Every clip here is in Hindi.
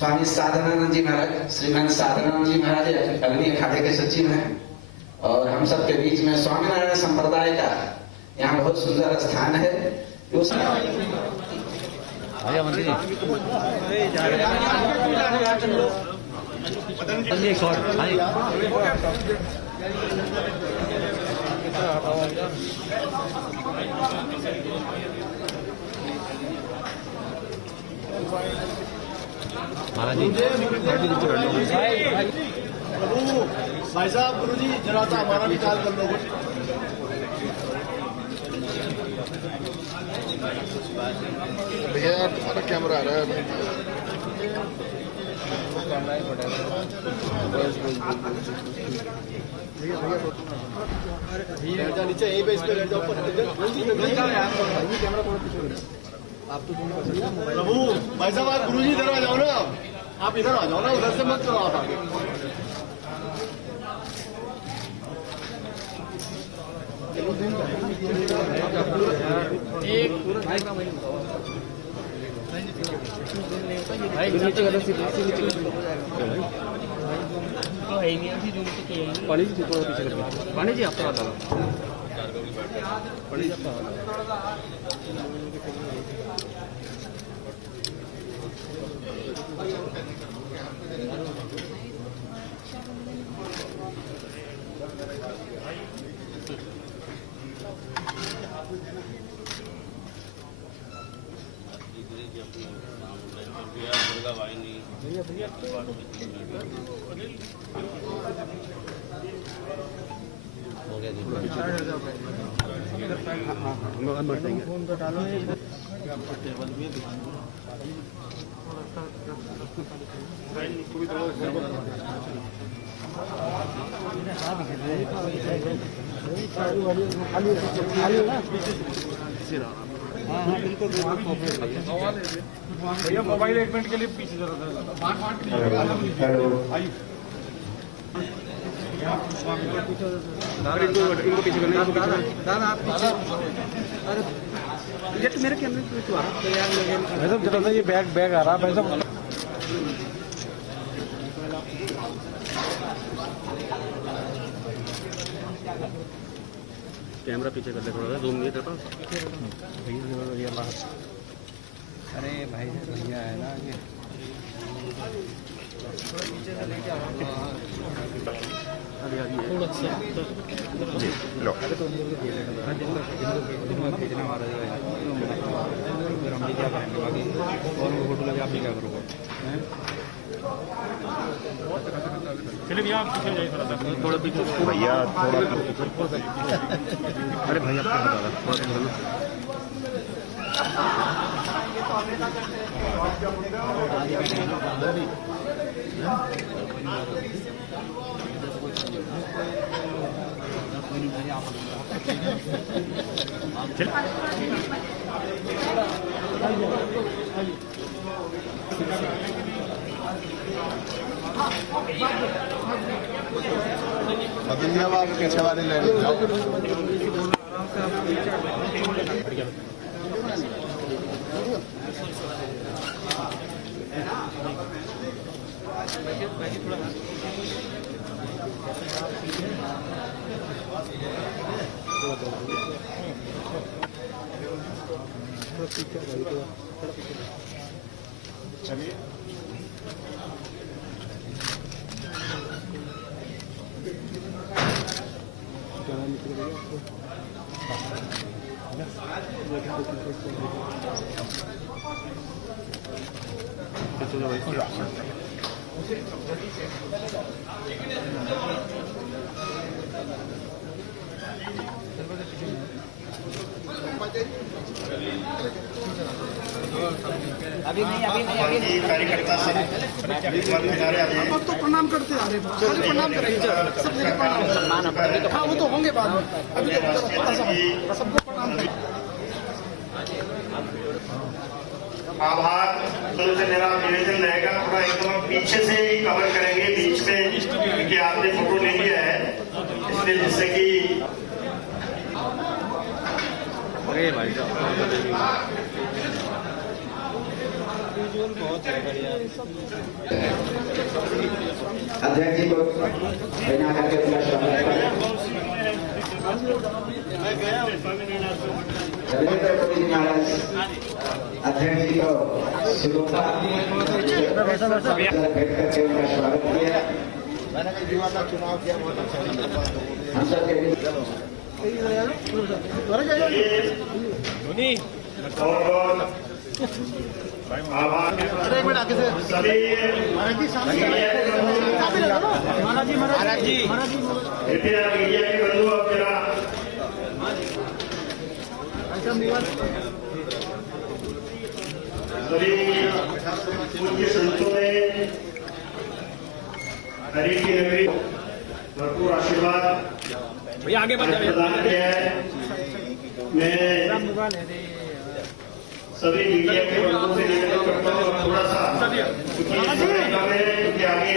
स्वामी साधनानंद जी महाराज, श्रीमान साधनानंद जी महाराज अग्नि अखाड़े के सचिव हैं और हम सब के बीच में स्वामीनारायण संप्रदाय का यहाँ बहुत सुंदर स्थान है। भाई साहब, गुरुजी जरा सा हमारा भी कॉल कर लो। भैया हमारा कैमरा आ रहा है। भैया नीचे यहीं पे, इस पे बैठ जाओ। आप तो प्रभु भाई साहब, आप गुरुजी इधर आ जाओ ना, आप इधर आ जाओ ना, उधर से मत करो आप आगे। पानी जी आपका भैया मोबाइल 1 मिनट के लिए पीछे जरूरत है। इनको पीछे करना, ये तो मेरे कैमरे पे तो आ रहा है। जरा ये बैग आ रहा है भाई साहब। कैमरा पीछे कर दे थोड़ा सा, जूम नहीं करता भैया। अरे भाई भैया है ना ये लो भेजना हमारा क्या करेंगे बाकी, और वो फोटो लगे आप भी क्या करोगे। चलिए भैया आप पीछे जाइए थोड़ा पीछे भैया, थोड़ा अरे भैया आपको बता रहा आप पीछे वाले ले जाओ। चलिए अभी नहीं कार्यकर्ता से अब तो प्रणाम करते आ रहे हैं, प्रणाम करेंगे सब जगह प्रणाम। हाँ वो तो होंगे बाद में, अभी तो थोड़ा सा सबको प्रणाम करें। आभार से मेरा निवेदन रहेगा, थोड़ा एकदम पीछे से ही कवर करेंगे, बीच में क्योंकि आपने फोटो ले लिया है इसलिए, जिससे कि अरे भाई साहब अध्यक्ष जी को बिना करके अपना स्वागत करें। रविंद्र मोदी जी महाराज अध्यक्ष जी को शिरोपा भेंट करके उनका स्वागत किया। हम सब के आभार सभी कृपया मीडिया के बंधु और मेरा सभी पूज्य संतों ने हरि की नगरी भरपूर आशीर्वाद आगे प्रदान किया है। मैं सभी मीडिया के बंधुओं से निवेदन करता हूँ थोड़ा सा क्योंकि आगे जाना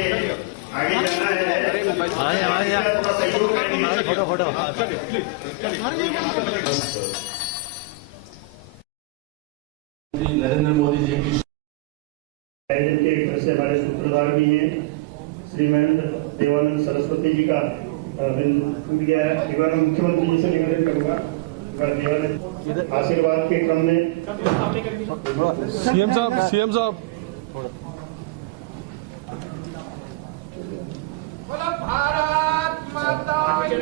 है थोड़ा सहयोग नरेंद्र मोदी जी की आयोजन के एक तरह से हमारे सूत्रधार भी हैं श्रीमंत देवानंद सरस्वती जी का मुख्यमंत्री जी से निवेदन करूंगा आशीर्वाद के क्रम में सीएम साहब भारत माता की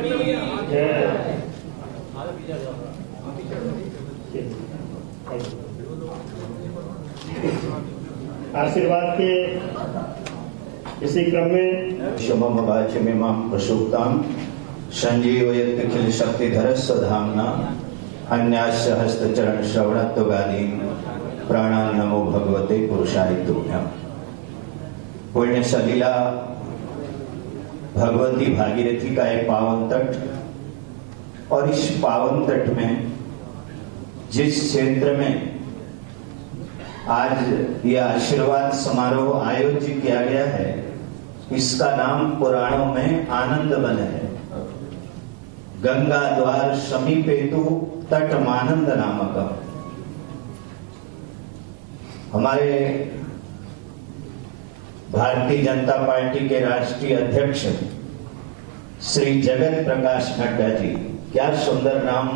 आशीर्वाद के इसी क्रम में शमम वाचमिमां प्रसूक्तां संजीवयत् अखिल शक्तिधरस्व धाम्ना अन्यास्य हस्तचरण श्रवणत्वगादीं प्राणान् नमो भगवते पुरुषाय तुभ्यम्। पुण्य सलीला भगवती भागीरथी का एक पावन तट, और इस पावन तट में जिस क्षेत्र में आज यह आशीर्वाद समारोह आयोजित किया गया है, इसका नाम पुराणों में आनंद वन है। गंगा द्वार समीपेतु तट मानंद नामक। हमारे भारतीय जनता पार्टी के राष्ट्रीय अध्यक्ष श्री जगत प्रकाश नड्डा जी, क्या सुंदर नाम।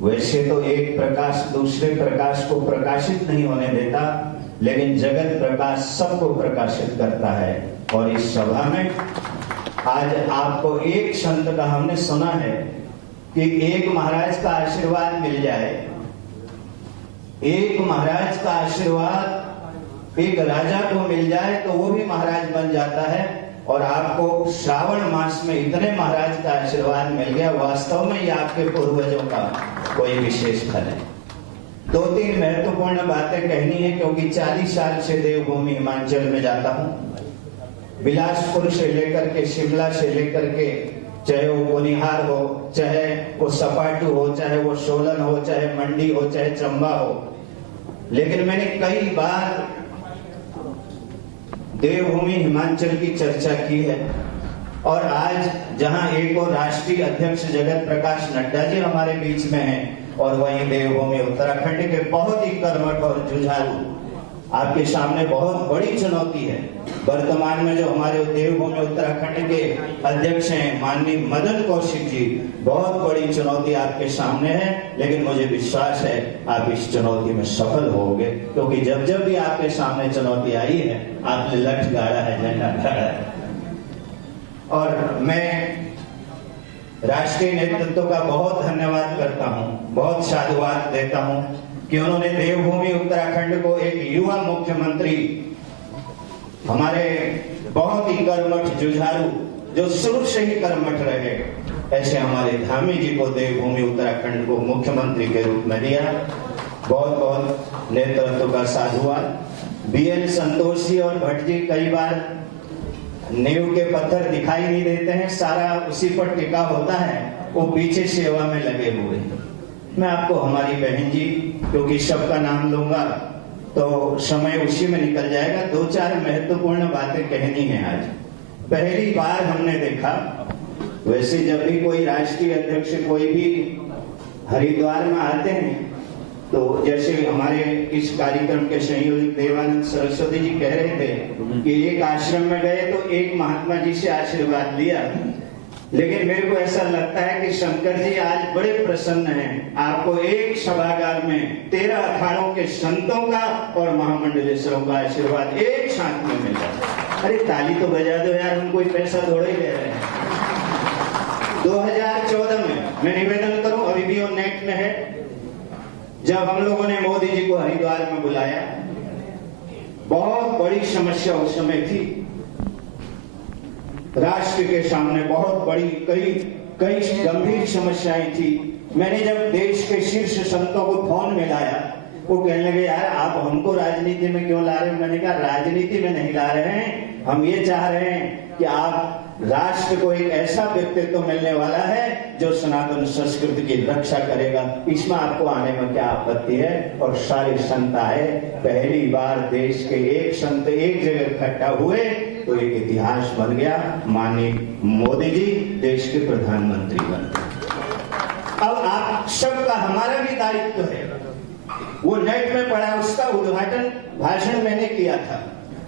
वैसे तो एक प्रकाश दूसरे प्रकाश को प्रकाशित नहीं होने देता, लेकिन जगत प्रकाश सबको प्रकाशित करता है। और इस सभा में आज आपको एक संत का हमने सुना है कि एक महाराज का आशीर्वाद मिल जाए, एक महाराज का आशीर्वाद एक राजा को मिल जाए तो वो भी महाराज बन जाता है। और आपको श्रावण मास में इतने महाराज का आशीर्वाद मिल गया, वास्तव में ये आपके पूर्वजों का कोई विशेष फल है। दो तीन महत्वपूर्ण बातें कहनी है क्योंकि 40 साल से देवभूमि हिमाचल में जाता हूँ। बिलासपुर से लेकर के शिमला से लेकर के, चाहे वो कुनिहार हो, चाहे वो सपाटू हो, चाहे वो सोलन हो, चाहे मंडी हो, चाहे चंबा हो, लेकिन मैंने कई बार देवभूमि हिमाचल की चर्चा की है। और आज जहां एक और राष्ट्रीय अध्यक्ष जगत प्रकाश नड्डा जी हमारे बीच में हैं, और वहीं देवभूमि उत्तराखंड के बहुत ही कर्मठ और जुझारू, आपके सामने बहुत बड़ी चुनौती है। वर्तमान में जो हमारे देवभूमि उत्तराखंड के अध्यक्ष हैं माननीय मदन कौशिक जी, बहुत बड़ी चुनौती आपके सामने है, लेकिन मुझे विश्वास है आप इस चुनौती में सफल होंगे, क्योंकि जब जब भी आपके सामने चुनौती आई है आपने लक्ष्य गाड़ा है, झंडा गाड़ा है। और मैं राष्ट्रीय नेतृत्व का बहुत धन्यवाद करता हूं, बहुत साधुवाद देता हूं कि उन्होंने देवभूमि उत्तराखंड को एक युवा मुख्यमंत्री, हमारे बहुत ही कर्मठ जुझारू, जो शुरू से ही कर्मठ रहे, ऐसे हमारे धामी जी को देवभूमि उत्तराखंड को मुख्यमंत्री के रूप में दिया। बहुत बहुत नेतृत्व का साधुवाद। बीएल संतोष जी और भट्ट जी कई बार नींव के पत्थर दिखाई नहीं देते हैं, सारा उसी पर टिका होता है, वो पीछे सेवा में लगे हुए। मैं आपको हमारी बहन जी, क्योंकि सबका नाम लूंगा तो समय उसी में निकल जाएगा, दो चार महत्वपूर्ण बातें कहनी है। आज पहली बार हमने देखा, वैसे जब भी कोई राष्ट्रीय अध्यक्ष कोई भी हरिद्वार में आते हैं तो जैसे हमारे इस कार्यक्रम के संयोजक देवानंद सरस्वती जी कह रहे थे कि एक आश्रम में गए तो एक महात्मा जी से आशीर्वाद लिया, लेकिन मेरे को ऐसा लगता है कि शंकर जी आज बड़े प्रसन्न हैं। आपको एक सभागार में 13 अखाड़ों के संतों का और महामंडलेश्वरों का आशीर्वाद एक साथ में मिल रहा। अरे ताली तो बजा दो यार, हम कोई पैसा थोड़े ही ले रहे हैं। 2014 में मैं निवेदन करूं, अभी भी वो नेट में है, जब हम लोगों ने मोदी जी को हरिद्वार में बुलाया, बहुत बड़ी समस्या उस समय थी राष्ट्र के सामने, बहुत बड़ी कई गंभीर समस्याएं थी। मैंने जब देश के शीर्ष संतों को फोन में लाया, वो कहने लगे यार आप हमको राजनीति में क्यों ला रहे हो? मैंने कहा राजनीति में नहीं ला रहे हैं, हम ये चाह रहे हैं कि आप राष्ट्र को एक ऐसा व्यक्तित्व मिलने वाला है जो सनातन संस्कृति की रक्षा करेगा, इसमें आपको आने में क्या आपत्ति है? और सारे संत आए, पहली बार देश के एक संत एक जगह इकट्ठा हुए तो एक इतिहास बन गया। माननीय मोदी जी देश के प्रधानमंत्री बन गए। अब आप सबका हमारा भी दायित्व है, वो नेट में पड़ा, उसका उद्घाटन भाषण मैंने किया था।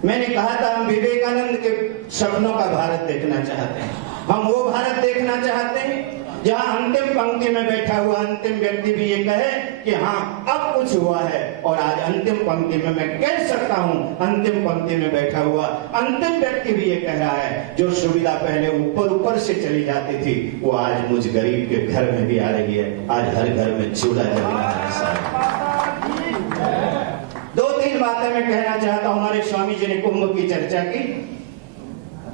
मैंने कहा था हम विवेकानंद के सपनों का भारत देखना चाहते हैं, हम वो भारत देखना चाहते हैं जहां अंतिम पंक्ति में बैठा हुआ अंतिम व्यक्ति भी ये कहे कि हाँ अब कुछ हुआ है। और आज अंतिम पंक्ति में मैं कह सकता हूं, अंतिम पंक्ति में बैठा हुआ अंतिम व्यक्ति भी ये कह रहा है, जो सुविधा पहले ऊपर से चली जाती थी वो आज मुझ गरीब के घर में भी आ रही है। आज हर घर में चूल्हा जल रहा है। 2-3 बातें मैं कहना चाहता हूं। हमारे स्वामी जी ने कुंभ की चर्चा की,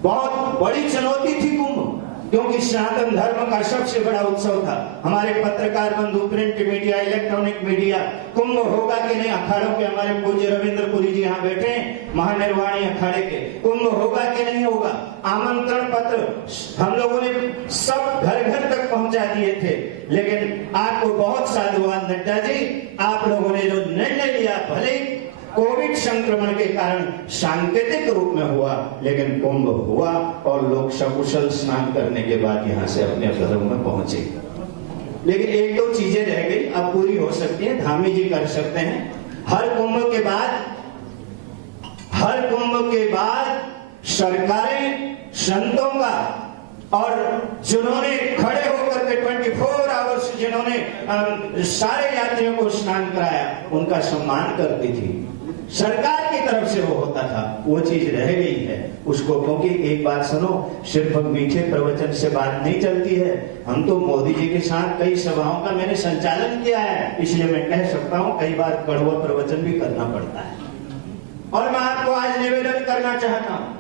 बहुत बड़ी चुनौती थी कुंभ, क्योंकि सनातन धर्म का सबसे बड़ा उत्सव था। हमारे पत्रकार बंधु, प्रिंट मीडिया, इलेक्ट्रॉनिक मीडिया, कुंभ होगा कि नहीं, अखाड़ों के हमारे पूज्य रविंद्रपुरी जी यहाँ बैठे हैं, महानिर्वाणी अखाड़े के, कुंभ होगा कि नहीं होगा, आमंत्रण पत्र हम लोगों ने सब घर घर तक पहुंचा दिए थे। लेकिन आपको बहुत साधुवाद नड्डा जी, आप लोगों ने जो निर्णय लिया, भले कोविड संक्रमण के कारण सांकेतिक रूप में हुआ, लेकिन कुंभ हुआ और लोग सकुशल स्नान करने के बाद यहाँ से अपने घरों में पहुंचे। लेकिन 1-2 चीजें रह गई, अब पूरी हो सकती है, धामी जी कर सकते हैं। हर कुंभ के बाद सरकारें संतों का और जिन्होंने खड़े होकर के 24 आवर्स जिन्होंने सारे यात्रियों को स्नान कराया, उनका सम्मान करती थी, सरकार की तरफ से वो होता था। वो चीज रह गई है उसको, क्योंकि एक बात सुनो, सिर्फ मीठे प्रवचन से बात नहीं चलती है। हम तो मोदी जी के साथ कई सभाओं का मैंने संचालन किया है, इसलिए मैं कह सकता हूं कई बार कड़वा प्रवचन भी करना पड़ता है। और मैं आपको आज निवेदन करना चाहता हूं,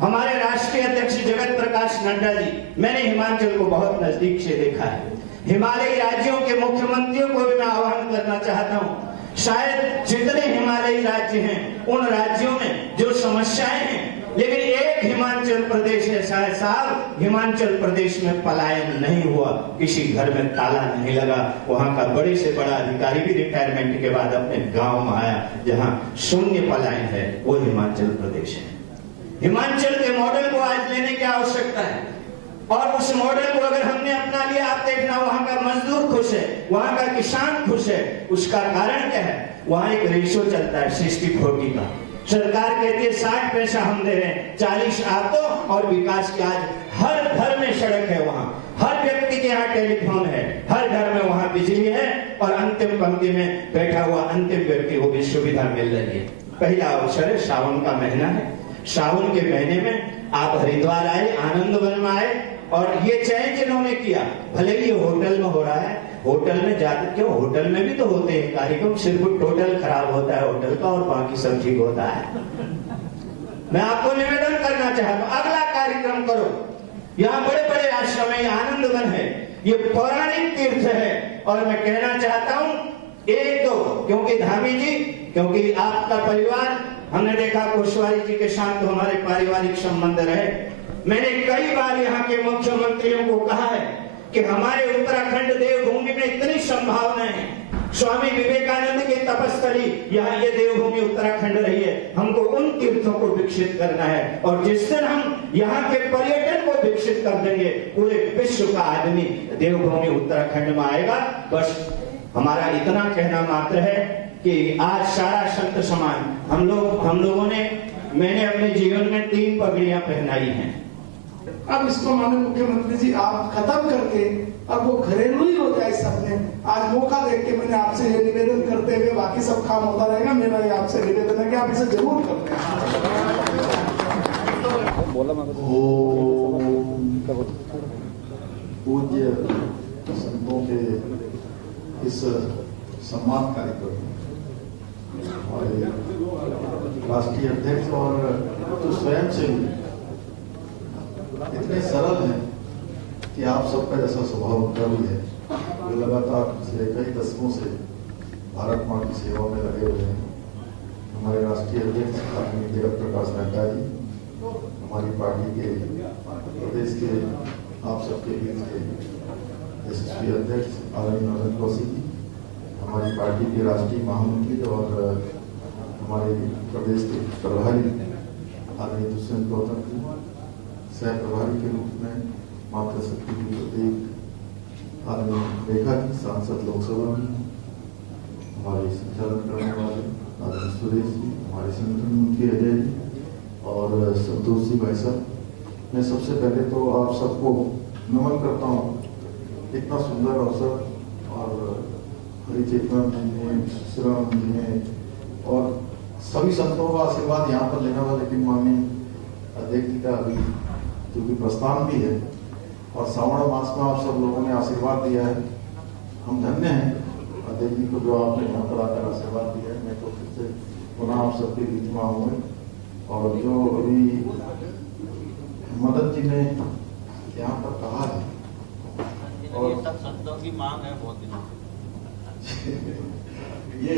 हमारे राष्ट्रीय अध्यक्ष जगत प्रकाश नड्डा जी, मैंने हिमाचल को बहुत नजदीक से देखा है, हिमालयी राज्यों के मुख्यमंत्रियों को भी मैं आह्वान करना चाहता हूं, शायद जितने हिमालयी राज्य हैं उन राज्यों में जो समस्याएं हैं, लेकिन एक हिमाचल प्रदेश ऐसा है साहब, हिमाचल प्रदेश में पलायन नहीं हुआ, किसी घर में ताला नहीं लगा, वहां का बड़े से बड़ा अधिकारी भी रिटायरमेंट के बाद अपने गांव में आया, जहां शून्य पलायन है वो हिमाचल प्रदेश है। हिमाचल के मॉडल को आज लेने की आवश्यकता है, और उस मॉडल को अगर हमने अपना लिया, आप देखना वहां का मजदूर खुश है, वहां का किसान खुश है। उसका कारण क्या है? वहां एक रेशो चलता है 60-40 का। सरकार कहती है 60 पैसा हम दे रहे हैं, 40 आप दो, और विकास की आज हर घर में सड़क है, वहां हर व्यक्ति के यहाँ टेलीफोन है, हर घर में वहां बिजली है, और अंतिम पंक्ति में बैठा हुआ अंतिम व्यक्ति को भी सुविधा मिल रही है। पहला अवसर है, सावन का महीना है, सावन के महीने में आप हरिद्वार आए, आनंद वन में आए, और ये चयन जिन्होंने किया, भले ही होटल में हो रहा है, होटल में जाते क्यों, होटल में भी तो होते हैं कार्यक्रम, सिर्फ टोटल खराब होता है होटल का और बाकी सब ठीक होता है। मैं आपको निवेदन करना चाहता हूं, अगला कार्यक्रम करो। यहाँ बड़े बड़े आश्रम है, आनंद वन है, ये पौराणिक तीर्थ है, और मैं कहना चाहता हूं 1-2, क्योंकि धामी जी, क्योंकि आपका परिवार, हमने देखा कुशवाहा जी के साथ तो हमारे पारिवारिक संबंध रहे। मैंने कई बार यहाँ के मुख्यमंत्रियों को कहा है कि हमारे उत्तराखंड देवभूमि में इतनी संभावनाएं हैं, स्वामी विवेकानंद की तपस्थली यहाँ ये देवभूमि उत्तराखंड रही है, हमको उन तीर्थों को विकसित करना है, और जिस दिन हम यहाँ के पर्यटन को विकसित कर देंगे, पूरे विश्व का आदमी देवभूमि उत्तराखंड में आएगा। बस हमारा इतना कहना मात्र है कि आज सारा संत समान हम लोगों ने, मैंने अपने जीवन में 3 पगड़ियां पहनाई हैं। अब इसको माननीय मुख्यमंत्री जी आप खत्म करके अब वो घरेलू ही हो जाए सबने। आज मौका देख के मैंने आपसे ये निवेदन करते हुए, बाकी सब काम होता रहेगा, मेरा ये आपसे निवेदन है कि आप इसे जरूर करते हैं। पूज्य संतों के इस सम्मान कार्यक्रम में हमारे राष्ट्रीय अध्यक्ष और जो स्वयं से इतने सरल हैं कि आप सबका जैसा स्वभाव उनका भी है, जो लगातार पिछले कई दशकों से भारत माँ की सेवा में लगे हुए हैं। हमारे राष्ट्रीय अध्यक्ष आदरणीय जगत प्रकाश नड्डा जी, हमारी पार्टी के प्रदेश के आप सबके बीच के यशस्वी अध्यक्ष आदरणीय नरेंद्र कौशिक जी, हमारी पार्टी के राष्ट्रीय महामंत्री और हमारे प्रदेश के प्रभारी आदरणीय दुष्यंत गौतम जी, सह प्रभारी के रूप में मातृशक्ति की प्रतीक आदरणीय रेखा जी, सांसद लोकसभा में, हमारे संचालन करने वाले आदरणीय सुरेश जी, हमारे संगठन मंत्री अजय जी और संतोष जी भाई साहब। मैं सबसे पहले तो आप सबको नमन करता हूँ, इतना सुंदर अवसर और हरि चेतना जी ने, श्रीराम जी ने और सभी संतों का आशीर्वाद यहाँ पर लेना था। लेकिन माननीय अध्यक्ष जी का अभी जो कि प्रस्थान भी है और श्रावण मास में आप सब लोगों ने आशीर्वाद दिया है, हम धन्य हैं अध्यक्ष जी को जो आपने यहाँ पर आकर आशीर्वाद दिया है। मैं तो फिर से पुनः आप सबके बीच में आऊँगा और जो अभी मदद जी ने यहाँ पर कहा है और संतों की मांग है बहुत दिनों ये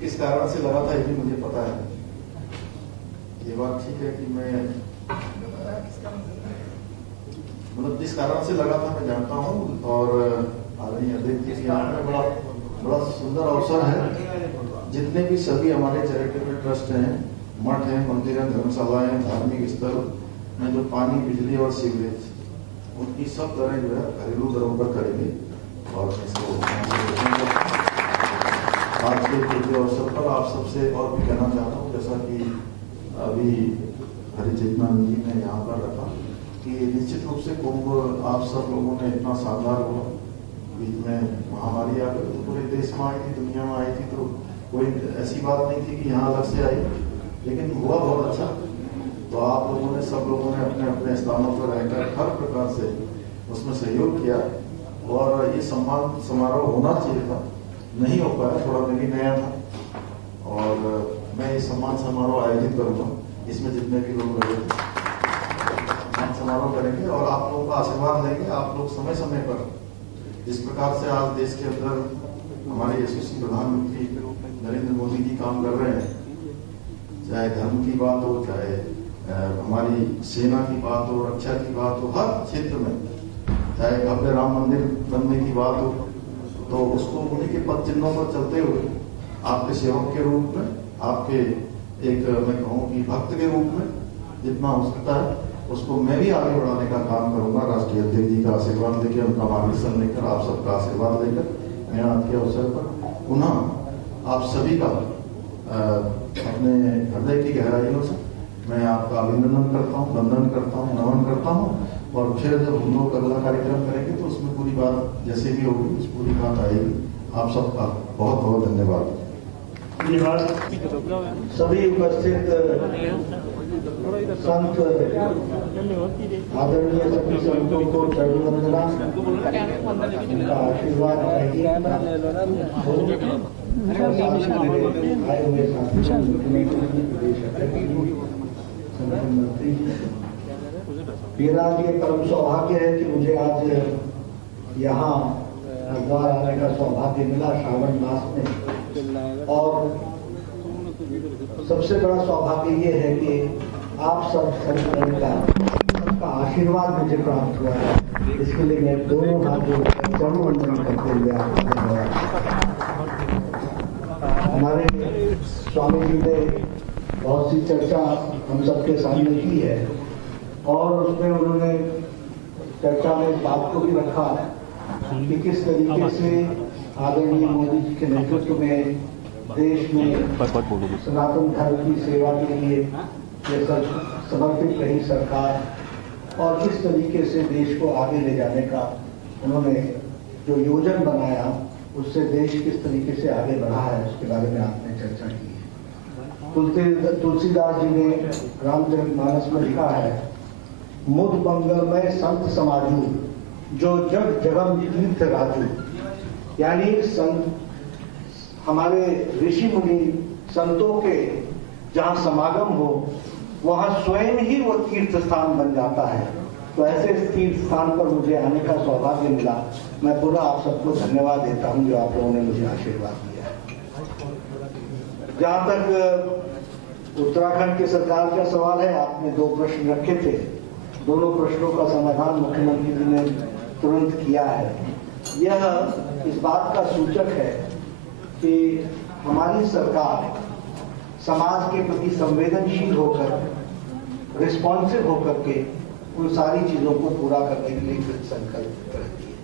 किस कारण से लगा था ये भी मुझे पता है। ये बात ठीक है कि मैं मतलब जिस कारण से लगा था मैं जानता हूँ। और आदरणीय अध्यक्ष जी यहाँ पे बड़ा सुंदर अवसर है। जितने भी सभी हमारे चैरिटेबल ट्रस्ट हैं, मठ हैं, मंदिर हैं, धर्मशालाएं, धार्मिक स्थल में जो पानी, बिजली और सीवरेज, उनकी सब दरें जो है घरेलू दरों पर करेंगे। और इसको आज के पूरे अवसर पर आप सबसे और भी कहना चाहता हूँ, जैसा कि अभी हरि चेतना जी ने यहाँ पर रखा कि निश्चित रूप से कुंभ आप सब लोगों ने इतना शानदार हुआ, बीच में महामारी आ गई तो पूरे देश में आई थी, दुनिया में आई थी, तो कोई ऐसी बात नहीं थी कि यहाँ अलग से आई, लेकिन हुआ बहुत अच्छा। तो आप लोगों ने, सब लोगों ने अपने अपने स्थानों पर रहकर हर प्रकार से उसमें सहयोग किया और ये सम्मान समारोह होना चाहिए था, नहीं हो पाया, थोड़ा मेरी नया था। और मैं ये सम्मान समारोह आयोजित करूँगा, इसमें जितने भी लोग रहे सम्मान समारोह करेंगे और आप लोगों का आशीर्वाद लेंगे। आप लोग समय समय पर जिस प्रकार से आज देश के अंदर हमारे यशस्वी प्रधानमंत्री नरेंद्र मोदी जी काम कर रहे हैं, चाहे धर्म की बात हो, चाहे हमारी सेना की बात हो, रक्षा की बात हो, हर क्षेत्र में, चाहे भव्य राम मंदिर बनने की बात हो, तो उसको उन्हीं के पद चिन्हों पर चलते हुए आपके सेवक के रूप में, आपके एक मैं कहूँ कि भक्त के रूप में जितना हो सकता है उसको मैं भी आगे बढ़ाने का काम करूंगा। राष्ट्रीय अध्यक्ष जी का आशीर्वाद लेकर, उनका मार्गदर्शन लेकर, आप सबका आशीर्वाद लेकर मैं आज के अवसर पर पुनः आप सभी का अपने हृदय की गहराइयों से मैं आपका अभिनंदन करता हूँ, वंदन करता हूँ, नमन करता हूँ। और फिर जब हम लोग अगला कार्यक्रम करेंगे तो उसमें पूरी बात जैसे भी होगी उस पूरी बात आएगी। आप सबका बहुत बहुत धन्यवाद। सभी उपस्थित संत आदरणीय सभी संतों को चरण वंदना, उनका आशीर्वाद आए हुए संगठन मंत्री जी, मेरा ये परम सौभाग्य है कि मुझे आज यहाँ हरिद्वार आने का सौभाग्य मिला श्रावण मास में। और सबसे बड़ा सौभाग्य ये है कि आप सबका आशीर्वाद मुझे प्राप्त हुआ है, इसके लिए मैं दोनों हाथ जोड़कर चरण वंदन करते हुए आपको धन्यवाद। हमारे स्वामी जी ने बहुत सी चर्चा हम सबके सामने की है और उसमें उन्होंने चर्चा में इस बात को भी रखा कि किस तरीके से आदरणीय मोदी जी के नेतृत्व में देश में सनातन धर्म की सेवा के लिए ये समर्पित रही सरकार और किस तरीके से देश को आगे ले जाने का उन्होंने जो योजना बनाया उससे देश किस तरीके से आगे बढ़ा है उसके बारे में आपने चर्चा की है। तुलसीदास जी ने रामचरितमानस में लिखा है, मुद मंगलमय संत समाजू जो जग जगम तीर्थ राजू, यानी हमारे ऋषि मुनि संतों के जहाँ समागम हो वहाँ स्वयं ही वो तीर्थ स्थान बन जाता है। तो ऐसे तीर्थ स्थान पर मुझे आने का सौभाग्य मिला। मैं पूरा आप सबको धन्यवाद देता हूँ जो आप लोगों ने मुझे आशीर्वाद दिया है। जहाँ तक उत्तराखंड की सरकार का सवाल है, आपने 2 प्रश्न रखे थे, दोनों प्रश्नों का समाधान मुख्यमंत्री जी ने तुरंत किया है। यह इस बात का सूचक है कि हमारी सरकार समाज के प्रति संवेदनशील होकर, रिस्पॉन्सिव होकर के उन सारी चीजों को पूरा करने के लिए कृत संकल्प रहती है।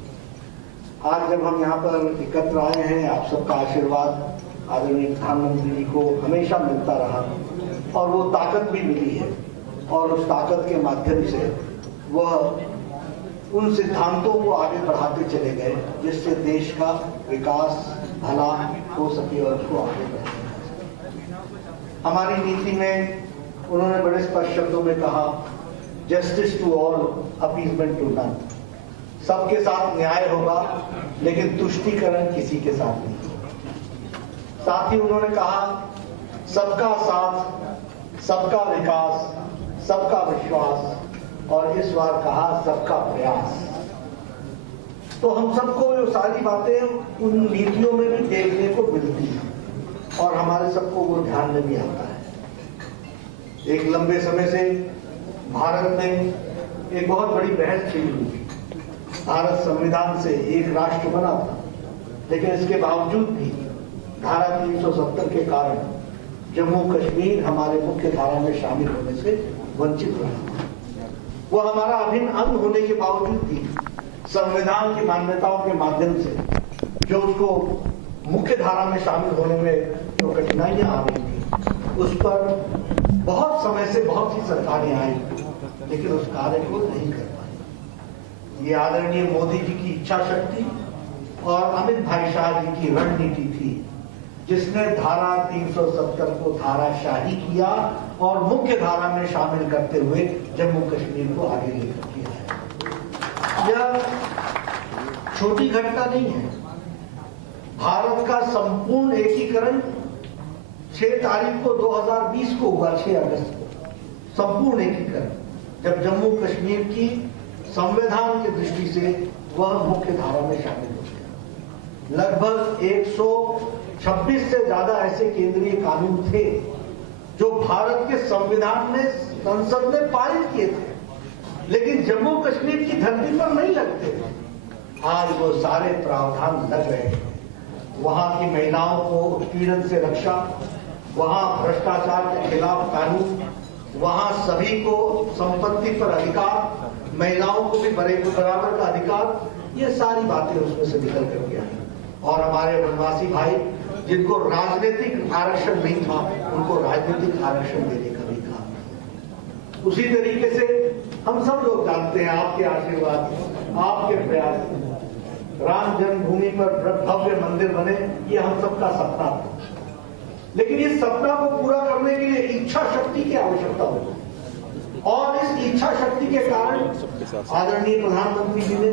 आज जब हम यहाँ पर एकत्र आए हैं, आप सबका आशीर्वाद आदरणीय प्रधानमंत्री जी को हमेशा मिलता रहा और वो ताकत भी मिली है और उस ताकत के माध्यम से वह उन सिद्धांतों को आगे बढ़ाते चले गए जिससे देश का विकास भला हो सके और उसको आगे बढ़ाया। हमारी नीति में उन्होंने बड़े स्पष्ट शब्दों में कहा, justice to all, appeasement to none. सबके साथ न्याय होगा लेकिन तुष्टीकरण किसी के साथ नहीं। साथ ही उन्होंने कहा, सबका साथ, सबका विकास, सबका विश्वास और इस बार कहा सबका प्रयास। तो हम सबको ये सारी बातें उन नीतियों में भी देखने को मिलती हैं और हमारे सबको वो ध्यान में भी आता है। एक लंबे समय से भारत में एक बहुत बड़ी बहस छिड़ी हुई। भारत संविधान से एक राष्ट्र बना था, लेकिन इसके बावजूद भी धारा 370 के कारण जम्मू कश्मीर हमारे मुख्य धारा में शामिल होने से वंचित रहा। वो हमारा अभिन्न अंग होने के बावजूद भी संविधान की मान्यताओं के माध्यम से जो उसको मुख्य धारा में शामिल होने में जो कठिनाइयां आ रही थी, उस पर बहुत समय से बहुत सी सरकारें आई लेकिन उस कार्य को नहीं कर पाई। ये आदरणीय मोदी जी की इच्छा शक्ति और अमित भाई शाह जी की रणनीति थी जिसने धारा 370 को धाराशाही किया और मुख्य धारा में शामिल करते हुए जम्मू कश्मीर को आगे लेकर किया है। यह छोटी घटना नहीं है। भारत का संपूर्ण एकीकरण 6 तारीख को 2020 को हुआ, 6 अगस्त को संपूर्ण एकीकरण, जब जम्मू कश्मीर की संविधान की दृष्टि से वह मुख्य धारा में शामिल हो गया। लगभग 126 से ज्यादा ऐसे केंद्रीय कानून थे जो भारत के संविधान में संसद ने पारित किए थे लेकिन जम्मू कश्मीर की धरती पर नहीं लगते थे। आज वो सारे प्रावधान लग रहे हैं। वहां की महिलाओं को उत्पीड़न से रक्षा, वहां भ्रष्टाचार के खिलाफ कानून, वहां सभी को संपत्ति पर अधिकार, महिलाओं को भी बराबर का अधिकार, ये सारी बातें उसमें से निकल करके आई। और हमारे वनवासी भाई जिनको राजनीतिक आरक्षण नहीं था, उनको राजनीतिक आरक्षण देने का भी काम। उसी तरीके से हम सब लोग जानते हैं, आपके आशीर्वाद, आपके प्रयास, राम जन्मभूमि पर भव्य मंदिर बने, ये हम सबका सपना था। लेकिन इस सपना को पूरा करने के लिए इच्छा शक्ति की आवश्यकता होती और इस इच्छा शक्ति के कारण आदरणीय प्रधानमंत्री जी ने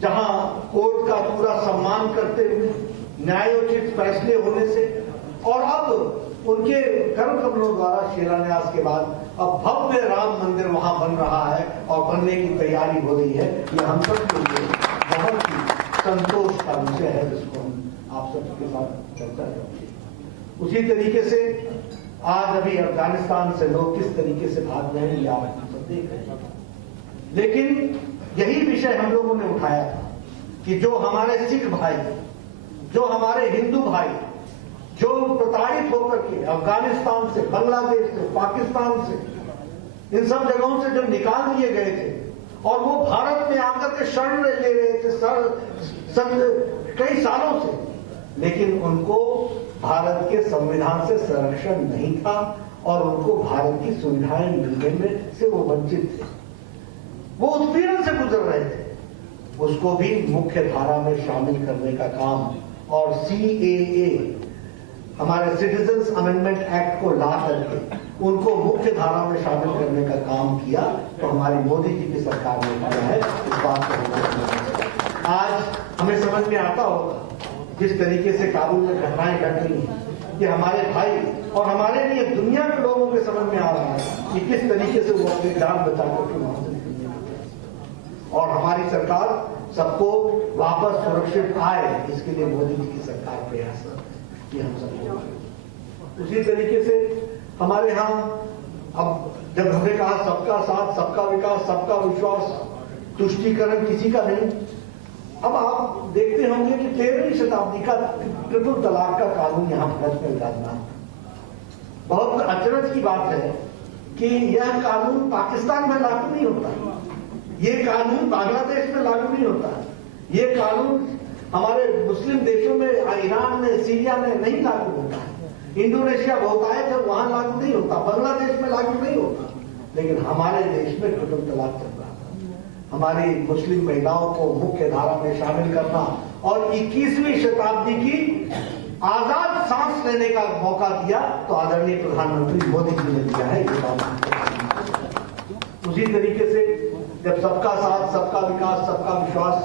जहां कोर्ट का पूरा सम्मान करते हुए न्यायोचित फैसले होने से और अब उनके कर्म कमलों द्वारा शिलान्यास के बाद अब भव्य राम मंदिर वहां बन रहा है और बनने की तैयारी हो रही है। ये हम सब के लिए बहुत ही संतोष का विषय है जिसको हम आप सबके साथ चर्चा करेंगे। उसी तरीके से आज अभी अफगानिस्तान से लोग किस तरीके से भाग रहे हैं आप सब देख रहे हैं, लेकिन यही विषय हम लोगों ने उठाया था कि जो हमारे सिख भाई, जो हमारे हिंदू भाई जो प्रताड़ित होकर के अफगानिस्तान से, बांग्लादेश से, पाकिस्तान से, इन सब जगहों से जो निकाल दिए गए थे और वो भारत में आकर के शरण ले रहे थे कई सालों से, लेकिन उनको भारत के संविधान से संरक्षण नहीं था और उनको भारत की सुविधाएं मिलने में से वो वंचित थे, वो उत्पीड़न से गुजर रहे थे। उसको भी मुख्य धारा में शामिल करने का काम और CAA हमारे सिटीजन्स अमेंडमेंट एक्ट को ला करके उनको मुख्य धारा में शामिल करने का काम किया, तो हमारी मोदी जी की सरकार ने किया है। इस बात को आज हमें समझ में आता होगा जिस तरीके से काबुल में घटनाएं घट रही हैं, कि हमारे भाई और हमारे लिए दुनिया के लोगों के समझ में आ रहा है कि किस तरीके से वो अपनी जान बचा करके वहां से निकलने लगे। और हमारी सरकार सबको वापस सुरक्षित आए, इसके लिए मोदी जी की सरकार प्रयासरत है, ये हम सबको। उसी तरीके से हमारे यहाँ अब जब हमने कहा सबका साथ, सबका विकास, सबका विश्वास, तुष्टीकरण किसी का नहीं, अब आप देखते होंगे कि 13वीं शताब्दी का ट्रिपल तलाक का कानून यहाँ भारत में विराजमान। बहुत अचरज की बात है कि यह कानून पाकिस्तान में लागू नहीं होता, ये कानून बांग्लादेश में लागू नहीं होता, ये कानून हमारे मुस्लिम देशों में, ईरान में, सीरिया में नहीं लागू होता है, इंडोनेशिया बहुत आए जब वहां लागू नहीं होता, बांग्लादेश में लागू नहीं होता, लेकिन हमारे देश में ट्रिपल तलाक चल रहा था। हमारी मुस्लिम महिलाओं को मुख्य धारा में शामिल करना और 21वीं शताब्दी की आजाद सांस लेने का मौका दिया, तो आदरणीय प्रधानमंत्री मोदी जी ने दिया है ये बात। उसी तरीके से जब सबका साथ, सबका विकास, सबका विश्वास,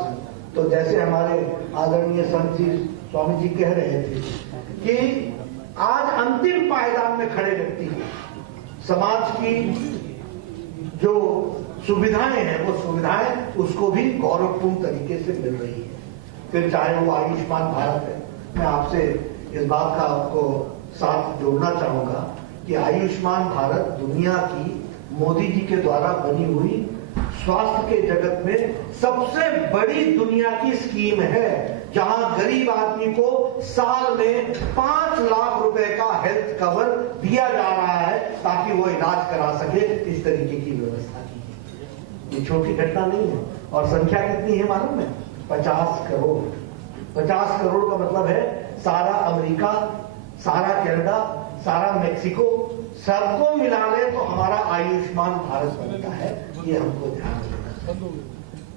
तो जैसे हमारे आदरणीय संत जी स्वामी जी कह रहे थे कि आज अंतिम पायदान में खड़े व्यक्ति समाज की जो सुविधाएं हैं, वो सुविधाएं उसको भी गौरवपूर्ण तरीके से मिल रही है। फिर चाहे वो आयुष्मान भारत है, मैं आपसे इस बात का आपको साथ जोड़ना चाहूंगा कि आयुष्मान भारत दुनिया की मोदी जी के द्वारा बनी हुई स्वास्थ्य के जगत में सबसे बड़ी दुनिया की स्कीम है, जहां गरीब आदमी को साल में 5 लाख रुपए का हेल्थ कवर दिया जा रहा है ताकि वो इलाज करा सके। इस तरीके की व्यवस्था की है। ये छोटी घटना नहीं है। और संख्या कितनी है मालूम है? 50 करोड़। 50 करोड़ का मतलब है सारा अमेरिका, सारा कनाडा, सारा मेक्सिको, सबको मिला ले तो हमारा आयुष्मान भारत बनता है। ये हमको ध्यान रखना।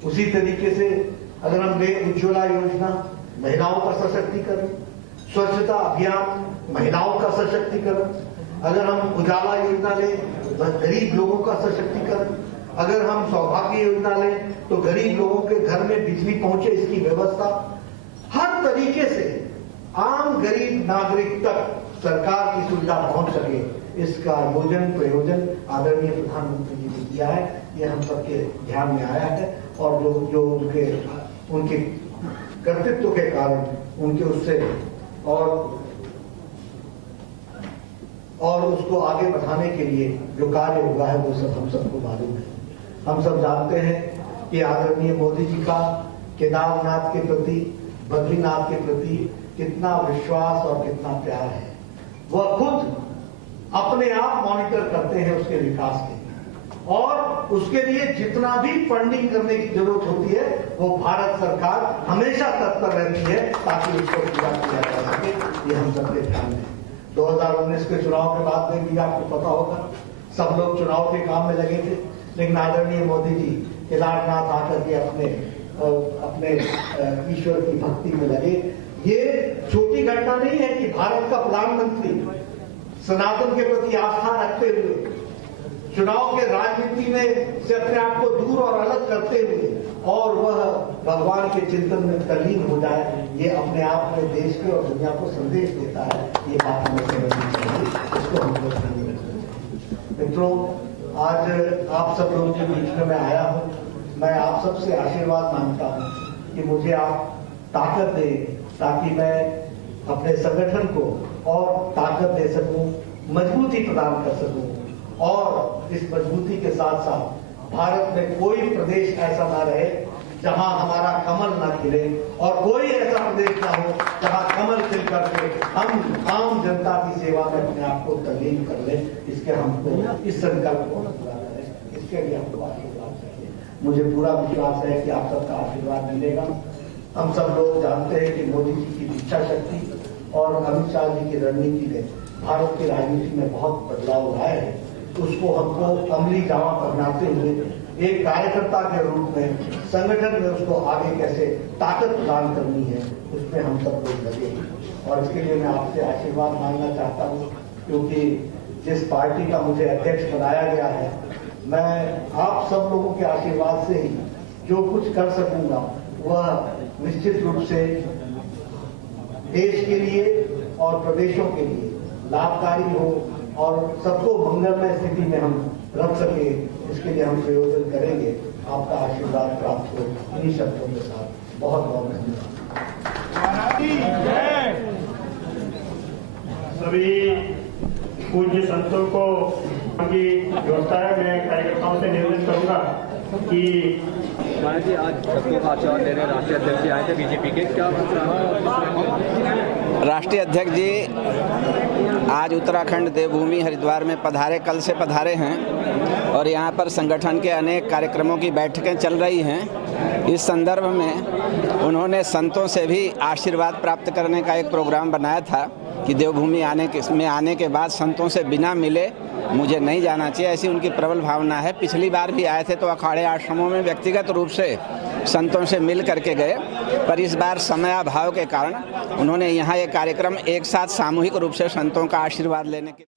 उसी तरीके से अगर हम उज्ज्वला योजना, महिलाओं का सशक्तिकरण, स्वच्छता अभियान, महिलाओं का सशक्तिकरण, अगर हम उजाला योजना ले, गरीब लोगों का सशक्तिकरण, अगर हम सौभाग्य योजना लें तो गरीब लोगों के घर में बिजली पहुंचे, इसकी व्यवस्था, हर तरीके से आम गरीब नागरिक तक सरकार की सुविधा पहुंच सके, इसका आयोजन प्रयोजन आदरणीय प्रधानमंत्री जी ने किया है। ये हम सबके ध्यान में आया है और जो उनके कर्तृत्व के कारण उनके उससे और उसको आगे बढ़ाने के लिए जो कार्य हुआ है वो सब हम सबको मालूम है। हम सब जानते हैं कि आदरणीय मोदी जी का केदारनाथ के प्रति, बद्रीनाथ के प्रति कितना विश्वास और कितना प्यार है। वह खुद अपने आप मॉनिटर करते हैं उसके विकास के लिए और उसके लिए जितना भी फंडिंग करने की जरूरत होती है वो भारत सरकार हमेशा तत्पर रहती है ताकि उसको पूरा किया जा सके। ये हम सबके ध्यान में। 2019 के चुनाव के बाद में भी आपको पता होगा सब लोग चुनाव के काम में लगे थे, लेकिन आदरणीय मोदी जी केदारनाथ आकर के अपने ईश्वर की भक्ति में लगे। ये छोटी घटना नहीं है कि भारत का प्रधानमंत्री सनातन के प्रति आस्था रखते हुए चुनाव के राजनीति में से अपने आप को दूर और अलग करते हुए और वह भगवान के चिंतन में तल्लीन हो जाए, ये अपने आप में देश के और दुनिया को संदेश देता है। ये बात हमें समझनी चाहिए, इसको हमको ध्यान में रखना चाहिए। मित्रों, आज आप सब लोगों के बीच में मैं आया हूँ। मैं आप सबसे आशीर्वाद मांगता हूँ कि मुझे आप ताकत दें ताकि मैं अपने संगठन को और ताकत दे सकूं, मजबूती प्रदान कर सकूं और इस मजबूती के साथ साथ भारत में कोई प्रदेश ऐसा ना रहे जहां हमारा कमल ना खिले और कोई ऐसा प्रदेश ना हो जहां कमल खिल करके हम आम जनता की सेवा में अपने आप को तल्लीन कर लें। इसके हमको इस संकल्प को पूरा करें, इसके लिए हमको आशीर्वाद चाहिए। मुझे पूरा विश्वास है कि आप सबका आशीर्वाद मिलेगा। हम सब लोग जानते हैं कि मोदी जी की इच्छा शक्ति और अमित शाह जी की रणनीति ने भारत की राजनीति में बहुत बदलाव लाए हैं। उसको हमको अमली जामा पहनाते हुए एक कार्यकर्ता के रूप में संगठन में उसको आगे कैसे ताकत प्रदान करनी है, उसमें हम सब लोग लगे हैं। और इसके लिए मैं आपसे आशीर्वाद मांगना चाहता हूँ, क्योंकि जिस पार्टी का मुझे अध्यक्ष बनाया गया है, मैं आप सब लोगों के आशीर्वाद से ही जो कुछ कर सकूंगा वह निश्चित रूप से देश के लिए और प्रदेशों के लिए लाभकारी हो और सबको मंगलमय स्थिति में हम रख सके, इसके लिए हम प्रयोजन करेंगे। आपका आशीर्वाद प्राप्त हो, इन्हीं शब्दों के साथ बहुत बहुत धन्यवाद। सभी पूज्य संतों को उनकी व्यवस्था है। मैं कार्यकर्ताओं से निवेदन करूंगा कि महाराज जी आज सबको का आशीर्वाद ले रहे राष्ट्रीय अध्यक्ष जी आए थे बीजेपी के, क्या राष्ट्रीय अध्यक्ष जी आज उत्तराखंड देवभूमि हरिद्वार में पधारे, कल से पधारे हैं और यहाँ पर संगठन के अनेक कार्यक्रमों की बैठकें चल रही हैं। इस संदर्भ में उन्होंने संतों से भी आशीर्वाद प्राप्त करने का एक प्रोग्राम बनाया था कि देवभूमि आने के बाद संतों से बिना मिले मुझे नहीं जाना चाहिए, ऐसी उनकी प्रबल भावना है। पिछली बार भी आए थे तो अखाड़े आश्रमों में व्यक्तिगत रूप से संतों से मिल करके गए, पर इस बार समयाभाव के कारण उन्होंने यहाँ ये कार्यक्रम एक साथ सामूहिक रूप से संतों का आशीर्वाद लेने के